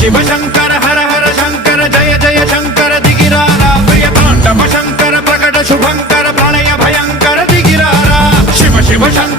शिव शंकर हर हर शंकर जय जय शंकर दिगिरारा प्रिय तांडव शंकर प्रकट शुभंकर प्रणय भयंकर दिगिरारा शिव शिव शंकर